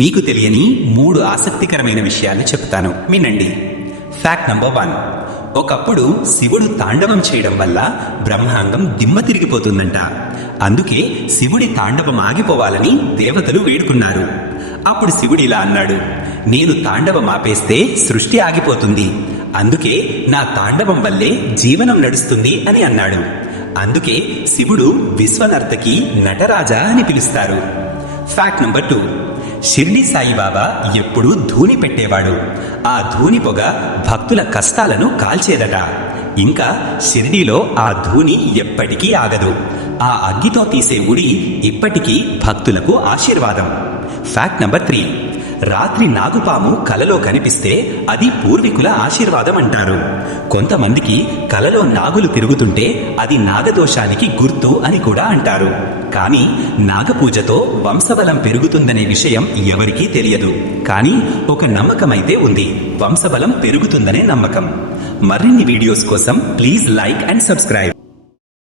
మీకు తెలియని 3 ఆసక్తికరమైన విషయాలు చెప్తాను, వినండి. Fact number 1. ఒకప్పుడు శివుడు తాండవం చేయడం వల్ల బ్రహ్మాండం దిమ్మ తిరిగిపోతుందంట. అందుకే శివుడి తాండవం ఆగిపోవాలని దేవతలు వేడుకున్నారు. అప్పుడు శివుడు ఇలా అన్నాడు, నేను తాండవం ఆపేస్తే సృష్టి ఆగిపోతుంది, అందుకే నా తాండవం వల్లే జీవనం నడుస్తుంది అని అన్నాడు. అందుకే శివుడు విశ్వనర్తకి నటరాజా అని పిలుస్తారు. Fact number 2. షిర్డీ సాయిబాబా ఎప్పుడూ ధూని పెట్టేవాడు. ఆ ధూని పొగ భక్తుల కష్టాలను కాల్చేదట. ఇంకా షిర్డీలో ఆ ధూని ఎప్పటికీ ఆగదు. ఆ అగ్గితో తీసే ఉడి ఇప్పటికీ భక్తులకు ఆశీర్వాదం. Fact number 3. రాత్రి నాగుపాము కలలో కనిపిస్తే అది పూర్వీకుల ఆశీర్వాదం అంటారు. కొంతమందికి కలలో నాగులు తిరుగుతుంటే అది నాగదోషానికి గుర్తు అని కూడా అంటారు. కానీ నాగపూజతో వంశబలం పెరుగుతుందనే విషయం ఎవరికీ తెలియదు. కానీ ఒక నమ్మకమైతే ఉంది, వంశబలం పెరుగుతుందనే నమ్మకం. మరిన్ని వీడియోస్ కోసం ప్లీజ్ లైక్ అండ్ సబ్స్క్రైబ్.